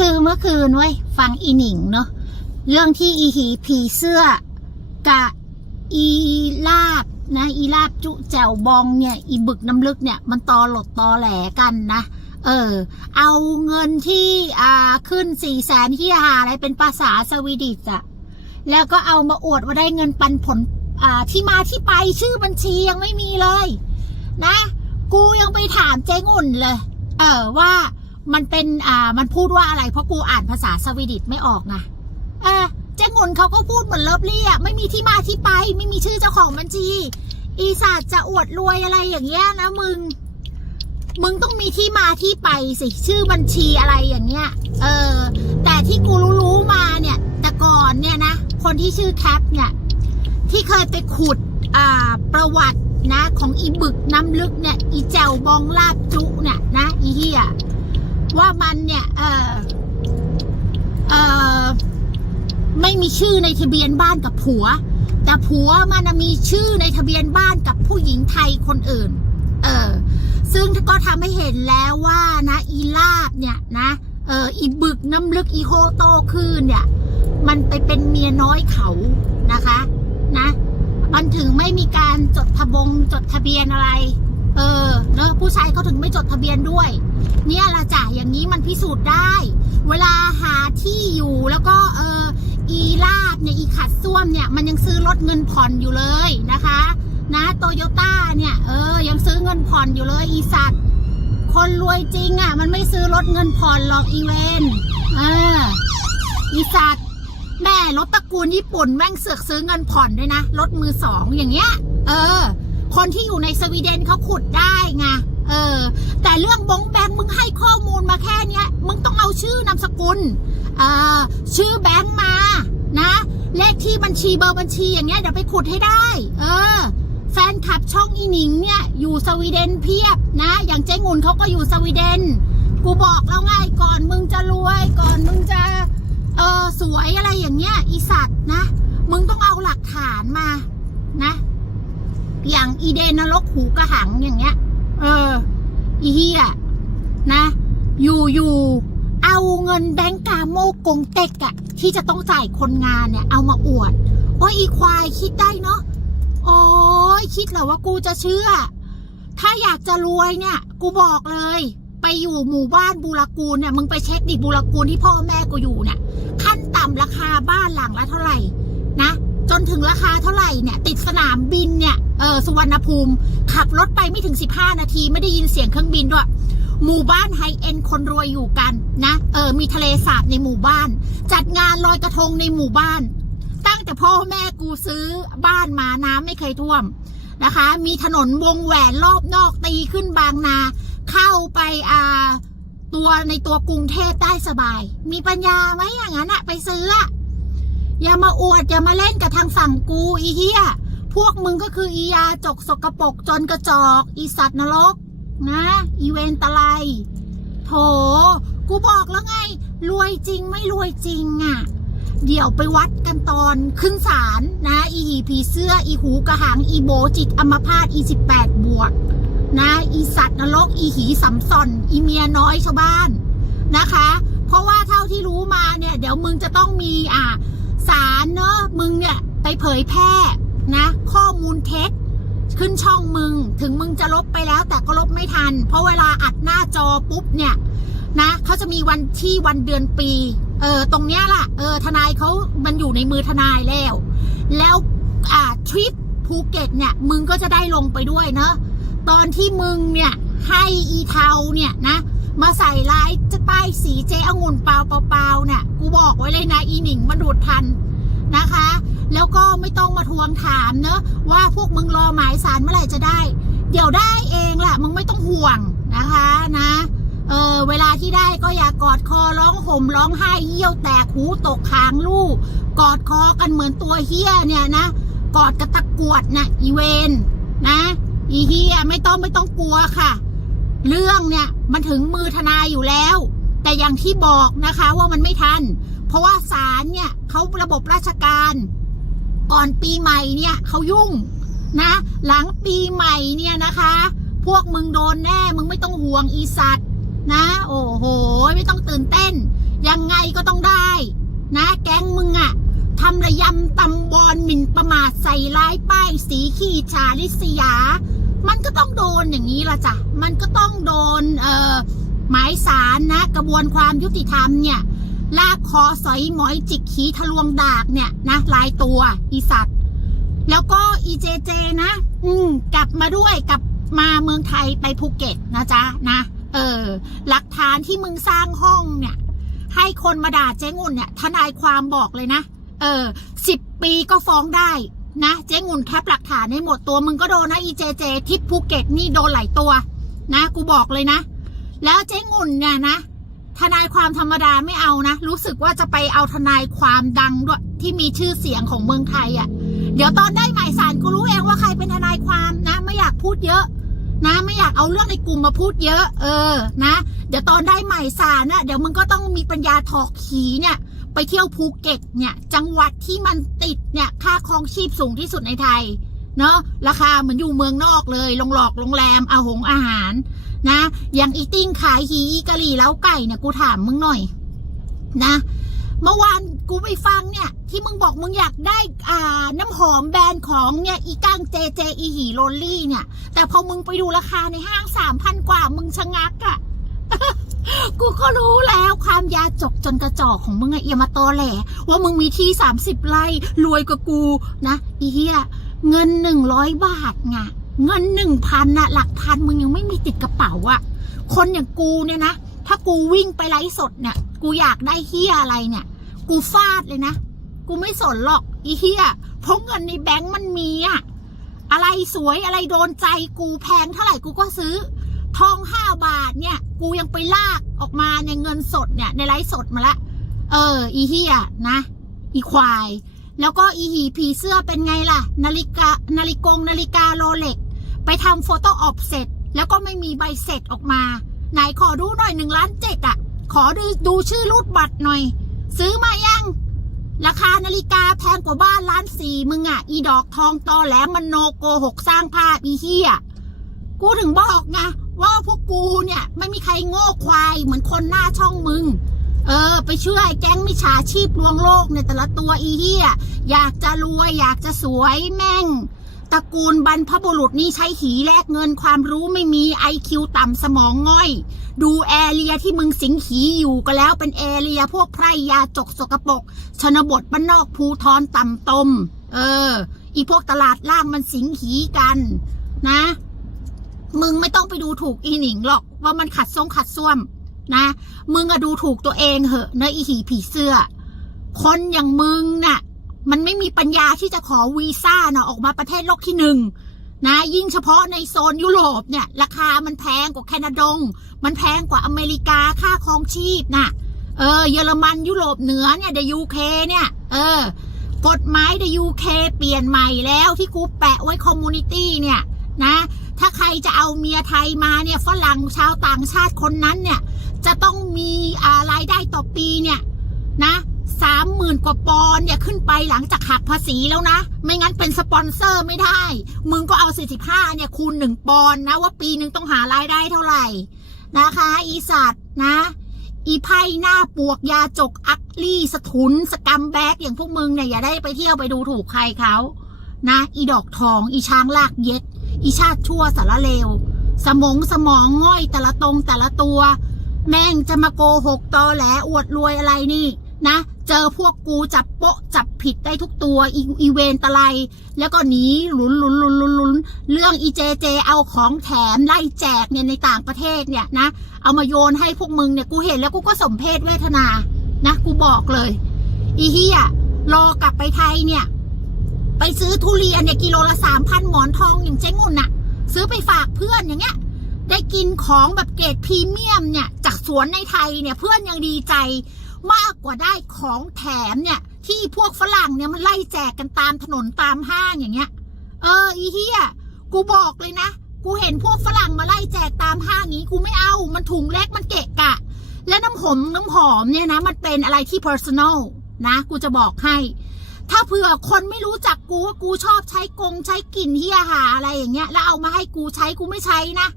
คือเมื่อคืนเว้ยฟังอีหนิงเนาะเรื่องที่อีหีผีเสื้อกะอีลาบนะอีลาบจุแจวบองเนี่ย อีบึกน้ำลึกเนี่ย มันตอหลดตอแหลกันนะเออ เอาเงินที่อ่าขึ้นสี่แสนที่หาอะไรเป็นภาษาสวีดิชอะแล้วก็เอามาอวดว่าได้เงินปันผลอ่าที่มาที่ไปชื่อบัญชียังไม่มีเลย นะ กูยังไปถามเจ๊งุ่นเลย เออว่า มันเป็นอ่ามันพูดว่าอะไรเพราะกูอ่านภาษาสวีดิชไม่ออกนะเออเจ๊งุนเขาก็พูดเหมือนเลิฟลี่อะไม่มีที่มาที่ไป ไม่มีชื่อเจ้าของบัญชี อีสาจะอวดรวยอะไรอย่างเงี้ยนะมึง มึงต้องมีที่มาที่ไปสิชื่อบัญชีอะไรอย่างเงี้ย เออ แต่ที่กูรู้ๆมาเนี่ย แต่ก่อนเนี่ยนะ คนที่ชื่อแคปเนี่ย ที่เคยไปขุดอ่าประวัตินะ ของอีบึกน้ำลึกเนี่ย อีแจวบองลาบจุเนี่ยนะ อีเฮีย ว่ามันเนี่ย เออเออไม่มีชื่อในทะเบียนบ้านกับผัว แต่ผัวมันมีชื่อในทะเบียนบ้านกับผู้หญิงไทยคนอื่น เออ ซึ่งก็ทำให้เห็นแล้วว่านะ อีลาบเนี่ยนะ เออ อีบึกน้ำลึกอีโฮโตคืนเนี่ย มันไปเป็นเมียน้อยเขานะคะ นะ มันถึงไม่มีการจดทะบงจดทะเบียนอะไร เออเนอะผู้ชายเขาถึงไม่จดทะเบียนด้วย เนี่ยละจ้ะอย่างนี้มันพิสูจน์ได้ เวลาหาที่อยู่แล้วก็เอออีลาบเนี่ยอีขัดส้วมเนี่ยมันยังซื้อรถเงินผ่อนอยู่เลยนะคะ นะโตโยต้าเนี่ยเออยังซื้อเงินผ่อนอยู่เลยอีสัตว์คนรวยจริงอะ่ะ มันไม่ซื้อรถเงินผ่อนหรอกอีเวนเอออีสัตว์แม่รถตระกูลญี่ปุ่นแม่งเสือกซื้อเงินผ่อนด้วยนะรถมือสองอย่างเงี้ย เออ คนที่อยู่ในสวีเดนเขาขุดได้ไง เออ แต่เรื่องบงแบงค์มึงให้ข้อมูลมาแค่เนี้ย มึงต้องเอาชื่อนามสกุลเออชื่อแบงค์มา นะ เลขที่บัญชีเบอร์บัญชีอย่างเงี้ยเดี๋ยวไปขุดให้ได้ เออ แฟนคลับช่องอีหนิงเนี่ยอยู่สวีเดนเพียบนะ อย่างเจ๊งุนเขาก็อยู่สวีเดน กูบอกแล้วไงก่อนมึงจะรวยก่อนมึงจะเออสวยอะไรอย่างเงี้ยอีสัตว์นะ มึงต้องเอาหลักฐานมานะ อย่างอีเดนนรกหูกระหังอย่างเงี้ย เออ อีเฮียนะ อยู่อยู่เอาเงินแบงก์กาโมกงเต็กอะที่จะต้องจ่ายคนงานเนี่ย เอามาอวดว่าอีควายคิดได้เนาะโอ้ยคิดเหรอว่ากูจะเชื่อ ถ้าอยากจะรวยเนี่ย กูบอกเลย ไปอยู่หมู่บ้านบูรกูลเนี่ยมึงไปเช็คดิบูรกูลที่พ่อแม่กูอยู่เนี่ยขั้นต่ำราคาบ้านหลังละเท่าไหร่นะจนถึงราคาเท่าไหร่เนี่ย ติดสนามบินเนี่ย เออสุวรรณภูมิ ขับรถไปไม่ถึง 15 นาที ไม่ได้ยินเสียงเครื่องบินด้วย หมู่บ้านไฮเอ็นคนรวยอยู่กันนะเออมีทะเลสาบในหมู่บ้าน จัดงานลอยกระทงในหมู่บ้าน ตั้งแต่พ่อแม่กูซื้อบ้านมาน้ำไม่เคยท่วมนะคะ มีถนนวงแหวนรอบนอกตีขึ้นบางนา เข้าไปอ่าตัวในตัวกรุงเทพได้สบาย มีปัญญาไหมอย่างนั้นอะไปซื้ออะอย่ามาอวดอย่ามาเล่นกับทางฝั่งกูอีเหี้ย พวกมึงก็คืออียาจกสกปรกจนกระจอก อีสัตว์นรก นะ อีเวนตะไลโถ กูบอกแล้วไง รวยจริงไม่รวยจริงอะเดี๋ยวไปวัดกันตอนขึ้นศาลนะ อีหีผีเสื้อ อีหูกระหัง อีโบจิตอมพาตอีสิบแปดบวก นะ อีสัตว์นรก อีหีสัมซอน อีเมียน้อยชาวบ้านนะคะ เพราะว่าเท่าที่รู้มาเนี่ย เดี๋ยวมึงจะต้องมีอ่าสารเนอะมึงเนี่ยไปเผยแพร่ นะ ข้อมูลเท็จขึ้นช่องมึง ถึงมึงจะลบไปแล้ว แต่ก็ลบไม่ทัน เพราะเวลาอัดหน้าจอปุ๊บเนี่ยนะเขาจะมีวันที่วันเดือนปี เออตรงเนี้ยล่ะ เออทนายเขามันอยู่ในมือทนายแล้ว แล้วอ่าทริปภูเก็ตเนี่ย มึงก็จะได้ลงไปด้วยเนอะตอนที่มึงเนี่ยให้อีเทาเนี่ยนะ มาใส่ร้ายจะป้ายสีเจ๊องุ่นเปล่าเปล่าเนี่ย กูบอกไว้เลยนะ อีหนิงมาดูดทันนะคะ แล้วก็ไม่ต้องมาทวงถามเนอะว่าพวกมึงรอหมายสารเมื่อไหร่จะได้ เดี๋ยวได้เองแหละมึงไม่ต้องห่วงนะคะนะเออเวลาที่ได้ก็อย่ากอดคอร้องห่มร้องไห้เยี่ยวแตกหูตกคางลูก กอดคอกันเหมือนตัวเฮียเนี่ยนะ กอดกระตะกวดนะอีเวนนะ อีเฮียไม่ต้องไม่ต้องกลัวค่ะ เรื่องเนี่ยมันถึงมือทนายอยู่แล้ว แต่อย่างที่บอกนะคะว่ามันไม่ทัน เพราะว่าศาลเนี่ยเขาระบบราชการ ก่อนปีใหม่เนี่ยเขายุ่งนะ หลังปีใหม่เนี่ยนะคะ พวกมึงโดนแน่ มึงไม่ต้องห่วงอีสัตว์นะ โอ้โห ไม่ต้องตื่นเต้น ยังไงก็ต้องได้ นะแก๊งมึงอะทำระยำตำบอลหมิ่นประมาทใส่ร้ายป้ายสีขี้ฉาลิษยา มันก็ต้องโดนอย่างนี้ละจ้ะ มันก็ต้องโดนเอ่อหมายสารนะ กระบวนความยุติธรรมเนี่ย ลากคอสอยหมอยจิกขีทะลวงดากเนี่ยนะลายตัวอีสัตว์ แล้วก็อีเจเจนะ อืม กลับมาด้วยกลับมาเมืองไทยไปภูเก็ตนะจ๊ะนะ เออ หลักฐานที่มึงสร้างห้องเนี่ย ให้คนมาด่าเจ๊งุ่นเนี่ยทนายความบอกเลยนะ เออสิบปีก็ฟ้องได้นะเจ๊งุ่นแคปหลักฐานให้หมดตัวมึงก็โดนนะอีเจเจที่ภูเก็ตนี่โดนหลายตัว นะ กูบอกเลยนะ แล้วเจ๊งุ่นเนี่ยนะ ทนายความธรรมดาไม่เอานะ รู้สึกว่าจะไปเอาทนายความดังด้วยที่มีชื่อเสียงของเมืองไทยอะ่ะ เดี๋ยวตอนได้หมายสารกูรู้เองว่าใครเป็นทนายความนะ ไม่อยากพูดเยอะ นะ ไม่อยากเอาเรื่องในกลุ่มมาพูดเยอะ เออ นะ เดี๋ยวตอนได้หมายสารนะเดี๋ยวมึงก็ต้องมีปัญญาถอกขีเนี่ย ไปเที่ยวภูเก็ตเนี่ย จังหวัดที่มันติดเนี่ย ค่าครองชีพสูงที่สุดในไทย เนาะราคาเหมือนอยู่เมืองนอกเลยโรงหลอกโรงแรมอาหงอาหาร นะ อย่างอีติ้งขายหีกะหรี่แล้วไก่เนี่ยกูถามมึงหน่อย นะเมื่อวานกูไปฟังเนี่ย ที่มึงบอกมึงอยากได้อ่าน้ำหอมแบรนด์ของเนี่ยอีก้างเจเจอีหีโรลลี่เนี่ย แต่พอมึงไปดูราคาในห้างสามพันกว่ามึงชะงักอะ่ะกูก็รู้แล้วความยาจกจนกระจอกของมึงอะเอียมาตอแหลว่ามึงมีที่สามสิบไร่รวยกว่ากูนะอีเหี้ยเงินหนึ่งร้อยบาทไงเงินหนึ่งพันน่ะ หลักพันมึงยังไม่มีติดกระเป๋าอะคนอย่างกูเนี่ยนะ ถ้ากูวิ่งไปไลฟ์สดเนี่ย กูอยากได้เฮียอะไรเนี่ย กูฟาดเลยนะ กูไม่สนหรอกอีเฮียเพราะเงินในแบงก์มันมีอะอะไรสวยอะไรโดนใจกูแพงเท่าไหร่กูก็ซื้อ ทองห้าบาทเนี่ย กูยังไปลากออกมาในเงินสดเนี่ย ในไลฟ์สดมาละ เออ อีเฮียนะ อีควาย แล้วก็อีหีผีเสื้อเป็นไงล่ะ นาฬิกานาฬิกงนาฬิกาโรเล็ก ไปทำโฟโต้ออฟเสร็จ แล้วก็ไม่มีใบเสร็จออกมา ไหนขอดูหน่อยหนึ่งล้านเจ็ดอะ ขอดูดูชื่อรูดบัตรหน่อย ซื้อมายัง ราคานาฬิกาแพงกว่าบ้านล้านสี่มึงอะ อีดอกทองตอแหลมันโนโกหกสร้างภาพอีเฮียกูถึงบอกไงว่าพวกกูเนี่ย ไม่มีใครโง่ควายเหมือนคนหน้าช่องมึง เออ ไปเชื่อไอ้แก๊งมิจฉาชีพลวงโลกในแต่ละตัวอีเฮียอยากจะรวย อยากจะสวยแม่งตระกูลบรรพบุรุษนี่ใช้หีแลกเงินความรู้ไม่มีไอคิวต่ำสมองง่อย ดูแอเรียที่มึงสิงหีอยู่ก็แล้วเป็นแอเรียพวกไพร่ยาจกสกปรกชนบทบ้านนอกภูทรต่ำตม เออ อีพวกตลาดล่างมันสิงหีกัน นะ มึงไม่ต้องไปดูถูกอีหนิงหรอกว่ามันขัดทรงขัดส้วม นะ มึงอะดูถูกตัวเองเหอะเนะอีหีผีเสื้อ คนอย่างมึงน่ะ มันไม่มีปัญญาที่จะขอวีซ่าเนาะออกมาประเทศโลกที่หนึ่งนะยิ่งเฉพาะในโซนยุโรปเนี่ย ราคามันแพงกว่าแคนาดง มันแพงกว่าอเมริกาค่าครองชีพน่ะ เออ เยอรมันยุโรปเหนือเนี่ยเดยูเคเนี่ย เออกฎหมายเดยูเคเปลี่ยนใหม่แล้วที่กูแปะไว้คอมมูนิตี้เนี่ยนะ ถ้าใครจะเอาเมียไทยมาเนี่ยฝรั่งชาวต่างชาติคนนั้นเนี่ย จะต้องมีอ่ารายได้ต่อปีเนี่ยนะสามหมื่นกว่าปอนเนี่ยขึ้นไปหลังจากหักภาษีแล้วนะ ไม่งั้นเป็นสปอนเซอร์ไม่ได้ มึงก็เอาสี่สิบห้าเนี่ยคูณหนึ่งปอนนะ ว่าปีหนึ่งต้องหารายได้เท่าไหร่ นะคะ อีสัตว์นะ อีไพ่หน้าปวกยาจกอักลี่สถุนสกัมแบกอย่างพวกมึงเนี่ยอย่าได้ไปเที่ยวไปดูถูกใครเขานะ อีดอกทอง อีช้างลากเย็ด อีชาติชั่วสารเลว สมองสมองง่อยแต่ละตรงแต่ละตัว แม่งจะมาโกหกตอแหลอวดรวยอะไรนี่นะ เจอพวกกูจับโปะจับผิดได้ทุกตัวอีอีเวนตะไลแล้วก็หนีหลุนหลุนหลุนหลุนหลุนเรื่องอีเจเจเอาของแถมไล่แจกเนี่ยในต่างประเทศเนี่ยนะ เอามาโยนให้พวกมึงเนี่ยกูเห็นแล้วกูก็สมเพศเวทนานะกูบอกเลย อีเฮียรอกลับไปไทยเนี่ย ไปซื้อทุเรียนเนี่ยกิโลละสามพันหมอนทองอย่างเจ๊งุ่นน่ะซื้อไปฝากเพื่อนอย่างเงี้ย ได้กินของแบบเกรดพรีเมียมเนี่ย จากสวนในไทยเนี่ยเพื่อนยังดีใจมากกว่าได้ของแถมเนี่ย ที่พวกฝรั่งเนี่ยมันไล่แจกกันตามถนนตามห้างอย่างเงี้ย เอออีเฮียกูบอกเลยนะ กูเห็นพวกฝรั่งมาไล่แจกตามห้างนี้ กูไม่เอา มันถุงเล็กมันเกะกะ และน้ำหอมน้ำหอมเนี่ยนะ มันเป็นอะไรที่ personal นะ กูจะบอกให้ ถ้าเผื่อคนไม่รู้จักกูว่ากูชอบใช้กงใช้กลิ่นเฮียหาอะไรอย่างเงี้ย แล้วเอามาให้กูใช้กูไม่ใช้นะ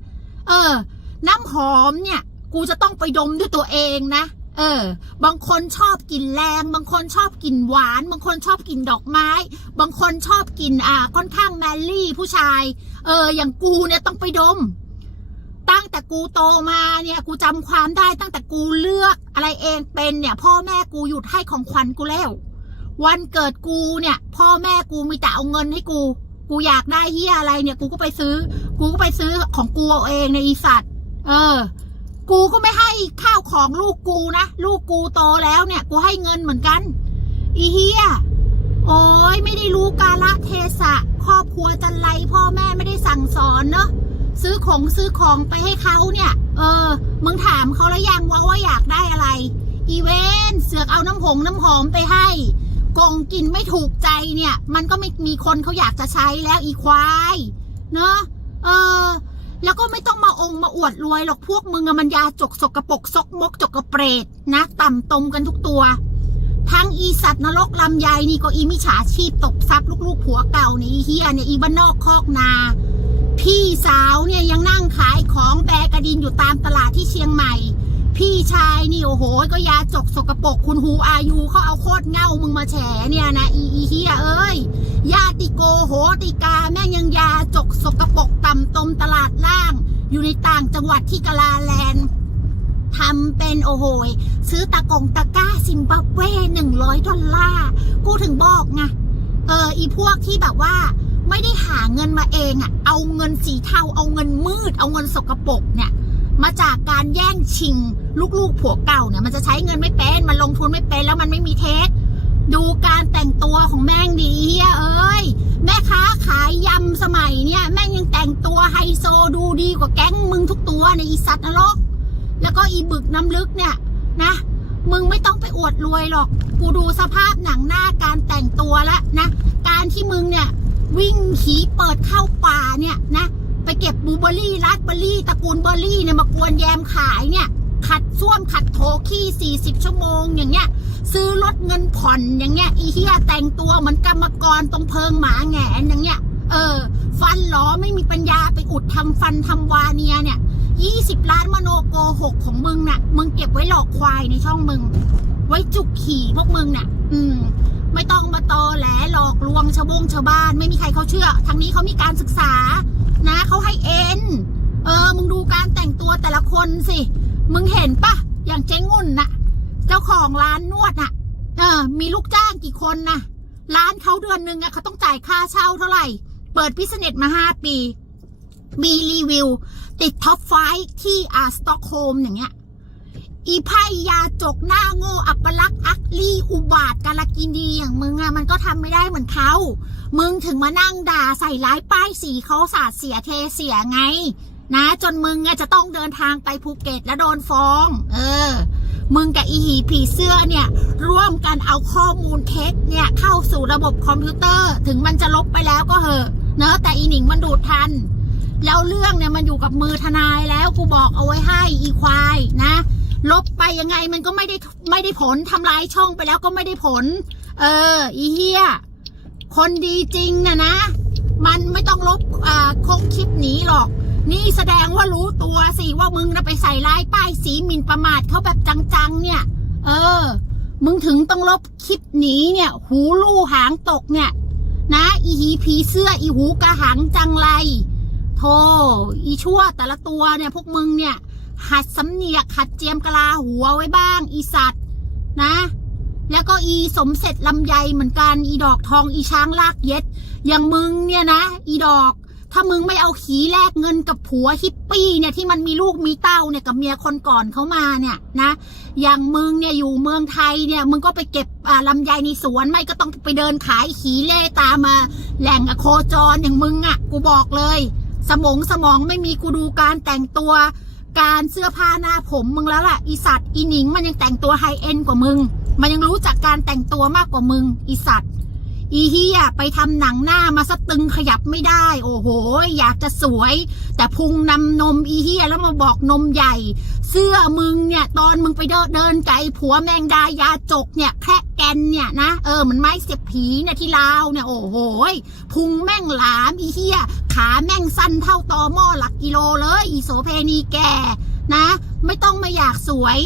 เออ น้ำหอมเนี่ย กูจะต้องไปดมด้วยตัวเองนะ เออ บางคนชอบกินแรง บางคนชอบกินหวาน บางคนชอบกินดอกไม้ บางคนชอบกินอ่า ค่อนข้างแมนลี่ผู้ชาย เออ อย่างกูเนี่ยต้องไปดม ตั้งแต่กูโตมาเนี่ย กูจำความได้ตั้งแต่กูเลือกอะไรเองเป็นเนี่ย พ่อแม่กูหยุดให้ของขวัญกูแล้ว วันเกิดกูเนี่ย พ่อแม่กูมีแต่เอาเงินให้กู กูอยากได้เฮียอะไรเนี่ย กูก็ไปซื้อ กูก็ไปซื้อของกูเอาเองในอีสัตว์ เออ กูก็ไม่ให้ข้าวของลูกกูนะ ลูกกูโตแล้วเนี่ย กูให้เงินเหมือนกัน อีเฮียโอ้ยไม่ได้รู้กาละเทศะ ครอบครัวจันไรพ่อแม่ไม่ได้สั่งสอนเนอะซื้อของซื้อของไปให้เขาเนี่ย เออ มึงถามเขาแล้วยังว่าว่าอยากได้อะไร อีเวนเสือกเอาน้ำผงน้ำหอมไปให้ กงกินไม่ถูกใจเนี่ย มันก็ไม่มีคนเขาอยากจะใช้แล้วอีควาย เนอะเออ แล้วก็ไม่ต้องมาองค์มาอวดรวยหรอกพวกมึงอะมันยาจกสกปรกซกมกจกกระเปรตนะ ต่ำตมกันทุกตัว ทั้งอีสัตว์นรกลำไยนี่ก็อีมิจฉาชีพตบซับลูกๆผัวเก่านี่ยอีเฮียเนี่ยอีบ้านนอกคอกนา พี่สาวเนี่ยยังนั่งขายของแบกระดินอยู่ตามตลาดที่เชียงใหม่ พี่ชายนี่โอ้โห ก็ยาจกสกปรกคุณฮูอายุเขาเอาโคตรเง่ามึงมาแฉเนี่ยนะอีอีเฮียเอ้ยญาติโกโหติกาแม่งยังยาจกสกปรกต่ำตมตลาดล่าง อยู่ในต่างจังหวัดที่กาลาแลนด์ทำเป็นโอ้โหซื้อตะกงตะก้าซิมบับเวหนึ่งร้อยดอลลาร์กูถึงบอกไงเอออีพวกที่แบบว่าไม่ได้หาเงินมาเองอะเอาเงินสีเทาเอาเงินมืด เอาเงินสกปรกเนี่ย มาจากการแย่งชิง ลูกๆผัวเก่าเนี่ยมันจะใช้เงินไม่เป็นมันลงทุนไม่เป็นแล้วมันไม่มีเทสดูการแต่งตัวของแม่งดีเฮียเอ้ยแม่ค้าขายยำสมัยเนี่ย แม่งยังแต่งตัวไฮโซดูดีกว่าแก๊งมึงทุกตัวในอีสัตว์นรกแล้วก็อีบึกน้ำลึกเนี่ยนะ มึงไม่ต้องไปอวดรวยหรอก กูดูสภาพหนังหน้าการแต่งตัวแล้วนะ การที่มึงเนี่ย วิ่งขี่เปิดเข้าป่าเนี่ยนะ ไปเก็บบลูเบอร์รี่รัสเบอร์รี่ตระกูลเบอร์รี่เนี่ยมากวนแยมขายเนี่ย ขัดส้วมขัดโถขี้40ชั่วโมงอย่างเงี้ย ซื้อรถเงินผ่อนอย่างเงี้ยอีเฮียแต่งตัวเหมือนกรรมกรตรงเพิงหมาแงนอย่างเงี้ย เออ ฟันหลอไม่มีปัญญาไปอุดทำฟันทำวาเนียเนี่ย20ล้านมโนโกหกของมึงน่ะ มึงเก็บไว้หลอกควายในช่องมึง ไว้จุกขี่พวกมึงน่ะ อืม ไม่ต้องมาตอแหลหลอกลวงชาวบงชาวบ้าน ไม่มีใครเขาเชื่อ ทางนี้เขามีการศึกษา นะเขาให้เอ็น เออ มึงดูการแต่งตัวแต่ละคนสิ มึงเห็นปะอย่างเจ๊งุ่นน่ะ เจ้าของร้านนวดน่ะ เออ มีลูกจ้างกี่คนน่ะ ร้านเขาเดือนหนึ่งอะเขาต้องจ่ายค่าเช่าเท่าไหร่ เปิดพิเศษมาห้าปี มีรีวิว ติดท็อปไฟว์ที่อ่าสตอกโฮมอย่างเงี้ย อีไพ่ยาจกหน้าโง่อัปลักษณ์อักลี่อุบาทกาลกินดีอย่างมึงอะมันก็ทำไม่ได้เหมือนเขามึงถึงมานั่งด่าใส่ร้ายป้ายสีเขาสาดเสียเทเสียไง นะ จนมึงอะจะต้องเดินทางไปภูเก็ตแล้วโดนฟ้อง เออ มึงกับอีหีผีเสื้อเนี่ย ร่วมกันเอาข้อมูลเท็จเนี่ยเข้าสู่ระบบคอมพิวเตอร์ ถึงมันจะลบไปแล้วก็เหอะเนอะแต่อีหนิงมันดูดทัน แล้วเรื่องเนี่ยมันอยู่กับมือทนายแล้วกูบอกเอาไว้ให้อีควายนะ ลบไปยังไงมันก็ไม่ได้ไม่ได้ผลทำลายช่องไปแล้วก็ไม่ได้ผล เออ อีเฮียคนดีจริงนะนะ มันไม่ต้องลบอ่าคงคลิปหนีหรอก นี่แสดงว่ารู้ตัวสิว่ามึงนะไปใส่ร้ายป้ายสีหมิ่นประมาทเขาแบบจังๆ เนี่ย เออ มึงถึงต้องลบคลิปหนีเนี่ย หูลู่หางตกเนี่ย นะ อีหีผีเสื้ออีหูกระหังจังไรโธ่อีชั่วแต่ละตัวเนี่ย พวกมึงเนี่ย หัดสำเนียกหัดเจียมกะลาหัวไว้บ้าง อีสัตว์ นะ แล้วก็อีสมเสร็จลำไยเหมือนกัน อีดอกทองอีช้างลากเย็ด อย่างมึงเนี่ยนะ อีดอก ถ้ามึงไม่เอาขีแลกเงินกับผัวฮิปปี้เนี่ยที่มันมีลูกมีเต้าเนี่ยกับเมียคนก่อนเขามาเนี่ยนะ อย่างมึงเนี่ยอยู่เมืองไทยเนี่ยมึงก็ไปเก็บลำไยในสวนไม่ก็ต้องไปเดินขายขีเล่ตามมาแหล่งอโคจรอย่างมึงอะ่ะ กูบอกเลย สมองสมองไม่มีกูดูการแต่งตัว การเสื้อผ้าหน้าผมมึงแล้วล่ะอีสัตว์อีหนิงมันยังแต่งตัวไฮเอ็นกว่ามึง มันยังรู้จักการแต่งตัวมากกว่ามึงอีสัตว์ อีเฮียไปทำหนังหน้ามาสตึงขยับไม่ได้ โอ้โห อยากจะสวย แต่พุงนำนมอีเฮียแล้วมาบอกนมใหญ่ เสื้อมึงเนี่ย ตอนมึงไปเดินเดินไก่ผัวแมงดายาจกเนี่ยแพะแกนเนี่ยนะ เออเหมันไม้เสียบผีเนี่ยที่ลาวเนี่ย โอ้โห พุงแม่งหลามอีเฮียขาแม่งสั้นเท่าตอหม้อหลักกิโลเลย อีโสเพณีแกนะ ไม่ต้องมาอยากสวย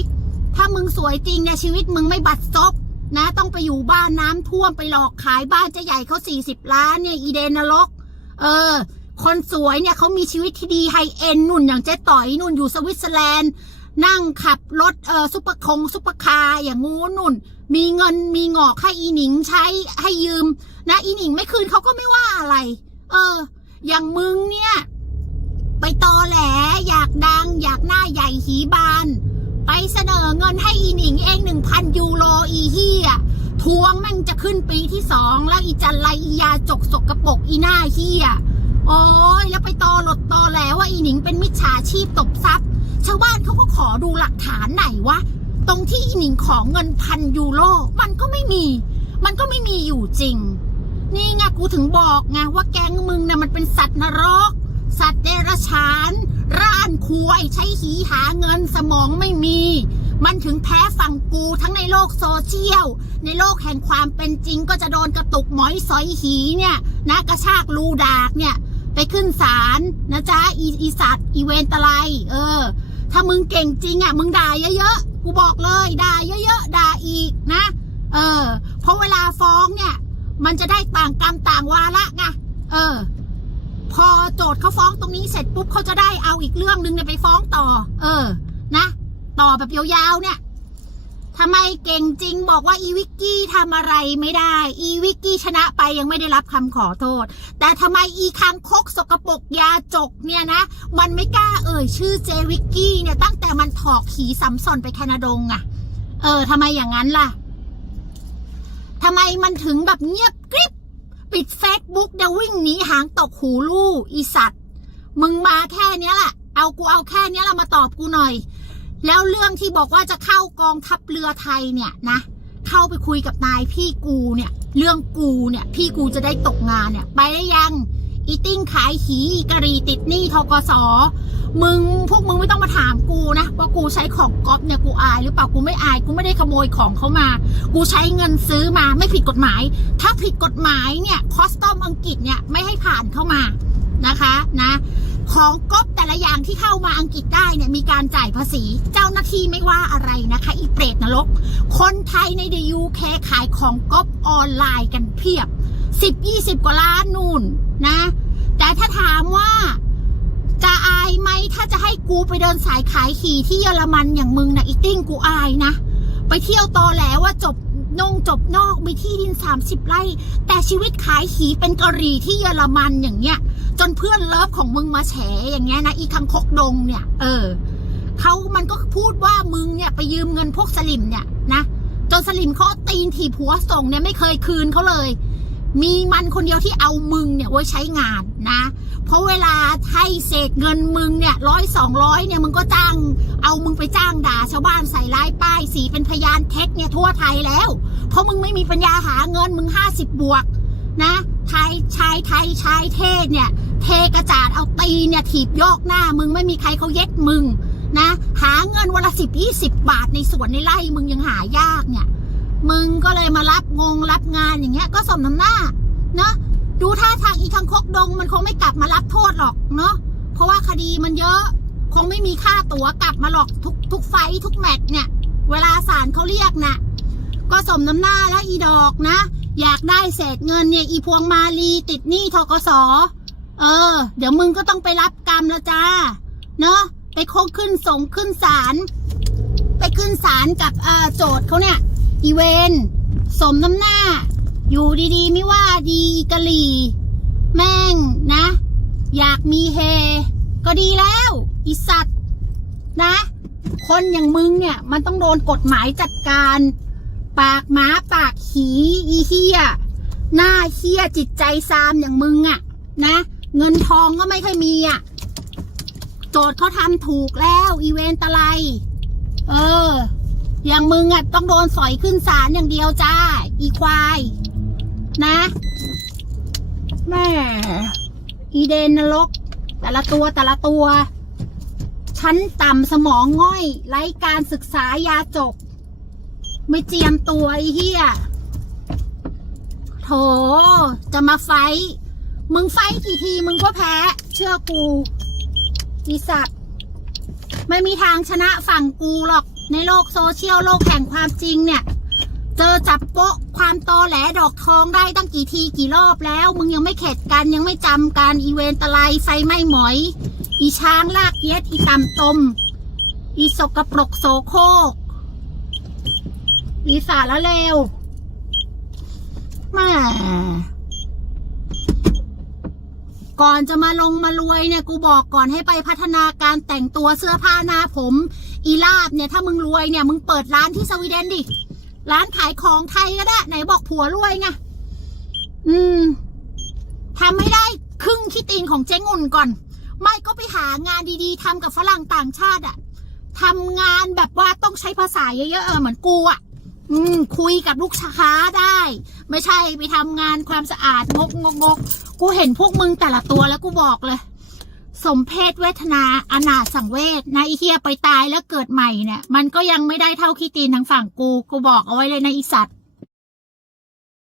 ถ้ามึงสวยจริงเนี่ยชีวิตมึงไม่บัดซบ นะต้องไปอยู่บ้านน้ำท่วมไปหลอกขายบ้านเจะใหญ่เขาสี่สิบล้านเนี่ยอีเดนนรก เออ คนสวยเนี่ยเขามีชีวิตที่ดีไฮเอ็นนุ่นอย่างเจ๊ต่อยนุ่นอยู่สวิตเซอร์แลนด์ นั่งขับรถเออซุปเปอร์คงซุปเปอร์คาร์อย่างงูนุ่น มีเงินมีงอกให้อีหนิงใช้ให้ยืม นะอีหนิงไม่คืนเขาก็ไม่ว่าอะไร เออ อย่างมึงเนี่ย ไปตอแหลอยากดัง อยากหน้าใหญ่หีบาน ไปเสนอเงินให้อีหนิงเองหนึ่งพันยูโรอีเฮียทวงม่งจะขึ้นปีที่สองแล้วอีจันไรอียาจกสกกระปรกอีหน้าเฮียโอ้ยแล้วไปตอหลดตอแหลว่าอีหนิงเป็นมิจฉาชีพตบทรัพย์ชาวบ้านเขาก็ขอดูหลักฐานไหนวะตรงที่อีหนิงของเงินพันยูโรมันก็ไม่มี มันก็ไม่มีอยู่จริง นี่ไงกูถึงบอกไงว่าแก๊งมึงนะ่ะมันเป็นสัตว์นรก สัตว์เดรัจฉาน ร่านควยใช้หีหาเงินสมองไม่มี มันถึงแพ้ฝั่งกูทั้งในโลกโซเชียล ในโลกแห่งความเป็นจริงก็จะโดนกระตุกหมอยสอยหีเนี่ยนะกระชากลูดากเนี่ย ไปขึ้นศาลนะจ๊ะอีอีสัตว์อีเวนตะไลเออ ถ้ามึงเก่งจริงอะ มึงด่าเยอะๆกูบอกเลยด่าเยอะๆด่าอีกนะ เออ เพราะเวลาฟ้องเนี่ย มันจะได้ต่างกรรมต่างวาระไงเออ พอโจทย์เขาฟ้องตรงนี้เสร็จปุ๊บเขาจะได้เอาอีกเรื่องหนึ่งเนี่ยไปฟ้องต่อ เออ นะ ต่อแบบยาวๆเนี่ยทำไมเก่งจริงบอกว่าอีวิกกี้ทำอะไรไม่ได้ อีวิกกี้ชนะไปยังไม่ได้รับคำขอโทษ แต่ทำไมอีคางคกสกปรกยาจกเนี่ยนะ มันไม่กล้าเอ่ยชื่อเจวิกกี้เนี่ยตั้งแต่มันถอกขีสัมสอนไปแคนาดงอะ่ะ เออทำไมอย่างนั้นล่ะทำไมมันถึงแบบเงียบกริบ ปิดเฟซบุ๊กเดี๋ยววิ่งหนีหางตกหูลู่อีสัตว์ มึงมาแค่เนี้ยแหละเอากูเอาแค่เนี้ยแหละมาตอบกูหน่อย แล้วเรื่องที่บอกว่าจะเข้ากองทัพเรือไทยเนี่ยนะเข้าไปคุยกับนายพี่กูเนี่ย เรื่องกูเนี่ย พี่กูจะได้ตกงานเนี่ย ไปได้ยัง อีติ้งขายหีกะรีติดหนี้ทกสมึงพวกมึงไม่ต้องมาถามกูนะว่ากูใช้ของก๊อฟเนี่ยกูอายหรือเปล่ากูไม่อายกูไม่ได้ขโมยของเขามา กูใช้เงินซื้อมาไม่ผิดกฎหมาย ถ้าผิดกฎหมายเนี่ยคอสตอมอังกฤษเนี่ยไม่ให้ผ่านเข้ามานะคะนะของก๊อปแต่ละอย่างที่เข้ามาอังกฤษได้เนี่ยมีการจ่ายภาษี เจ้าหน้าที่ไม่ว่าอะไรนะคะอีเปรตนรก คนไทยในเดยูแคขายของก๊อปออนไลน์กันเพียบ สิบยี่สิบกว่าล้านนู่นนะ แต่ถ้าถามว่าจะอายไหมถ้าจะให้กูไปเดินสายขายขี่ที่เยอรมันอย่างมึงนะอีติ้งกูอายนะ ไปเที่ยวตอแหลว่าจบนงจบนอกมีที่ดิน 30 ไร่ แต่ชีวิตขายขี่เป็นกะหรี่ที่เยอรมันอย่างเงี้ย จนเพื่อนเลิฟของมึงมาแฉอย่างเงี้ยนะอีคังคกดงเนี่ย เออเขามันก็พูดว่ามึงเนี่ยไปยืมเงินพวกสลิมเนี่ยนะจนสลิมเขาตีนถีบหัวส่งเนี่ยไม่เคยคืนเขาเลย มีมันคนเดียวที่เอามึงเนี่ยไว้ใช้งานนะ เพราะเวลาให้เศษเงินมึงเนี่ยร้อยสองร้อยเนี่ยมึงก็จ้าง เอามึงไปจ้างด่าชาวบ้านใส่ร้ายป้ายสีเป็นพยานเท็จเนี่ยทั่วไทยแล้ว เพราะมึงไม่มีปัญญาหาเงินมึงห้าสิบบวกนะชายชายไทยชายเทศเนี่ย เทกระจาดเอาตีเนี่ยถีบโยกหน้ามึงไม่มีใครเขาเย็ดมึงนะ หาเงินวันละสิบยี่สิบบาทในสวนในไร่มึงยังหายากเนี่ย มึงก็เลยมารับงงรับงานอย่างเงี้ย ก็สมน้ำหน้าเนาะดูท่าทางอีคังคกดง มันคงไม่กลับมารับโทษหรอกเนาะเพราะว่าคดีมันเยอะ คงไม่มีค่าตั๋วกลับมาหรอกทุกทุกไฟทุกแมตช์เนี่ย เวลาศาลเขาเรียกนะ่ะก็สมน้ำหน้าแล้วอีดอกนะ อยากได้เศษเงินเนี่ยอีพวงมาลีติดหนี้ทกสเออ เดี๋ยวมึงก็ต้องไปรับกรรมล้วจ้า เนาะไปโคงขึ้นสงขึ้นศาลไปขึ้นศาลกับอ่าโจทย์เขาเนี่ย อีเวนสมน้ำหน้า อยู่ดีๆ ไม่ว่าดีกะลี แม่งนะ อยากมีเฮ ก็ดีแล้วอีสัตว์นะ คนอย่างมึงเนี่ย มันต้องโดนกฎหมายจัดการ ปากหมาปากหีอีเฮียหน้าเฮียจิตใจซามอย่างมึงอะ่ะ นะ เงินทองก็ไม่ค่อยมีอะ่ะ โจทย์เขาทำถูกแล้ว อีเวนตะไรเออ อย่างมึงอะต้องโดนสอยขึ้นศาลอย่างเดียวจ้า อีควาย นะแม่อีเดนนรก แต่ละตัวแต่ละตัว ชั้นต่ำสมองง่อย ไร้การศึกษายาจก ไม่เจียมตัวไอ้เหี้ยโถจะมาไฟ มึงไฟกี่ทีมึงก็แพ้ เชื่อกูอีสัตว์ไม่มีทางชนะฝั่งกูหรอก ในโลกโซเชียลโลกแห่งความจริงเนี่ย เจอจับโป๊ะความตอแหลดอกทองได้ตั้งกี่ทีกี่รอบแล้ว มึงยังไม่เข็ดกันยังไม่จำการอีเวนต์อะไรไฟไหม้หมอย อีช้างลากเย็ดอีต่ำตม อีสกปรกโสโคกอีสารละเลวม่ก่อนจะมาลงมารวยเนี่ย กูบอกก่อนให้ไปพัฒนาการแต่งตัวเสื้อผ้าหน้าผม อีลาบเนี่ยถ้ามึงรวยเนี่ยมึงเปิดร้านที่สวีเดนดิ ร้านขายของไทยก็ได้ ไหนบอกผัวรวยไง อืมทำให้ได้ครึ่งขี้ตีนของเจ๊งุ่นก่อน ไม่ก็ไปหางานดีๆทำกับฝรั่งต่างชาติอะทำงานแบบว่าต้องใช้ภาษาเยอะๆเออเหมือนกูอะอืม คุยกับลูกค้าได้ ไม่ใช่ไปทำงานความสะอาดงกงกงกกูเห็นพวกมึงแต่ละตัวแล้วกูบอกเลย สมเพศเวทนาอนาสังเวชนะไอเฮียไปตายแล้วเกิดใหม่เนี่ย มันก็ยังไม่ได้เท่าขี้ตีนทางฝั่งกู กูบอกเอาไว้เลยนะอีสัตว์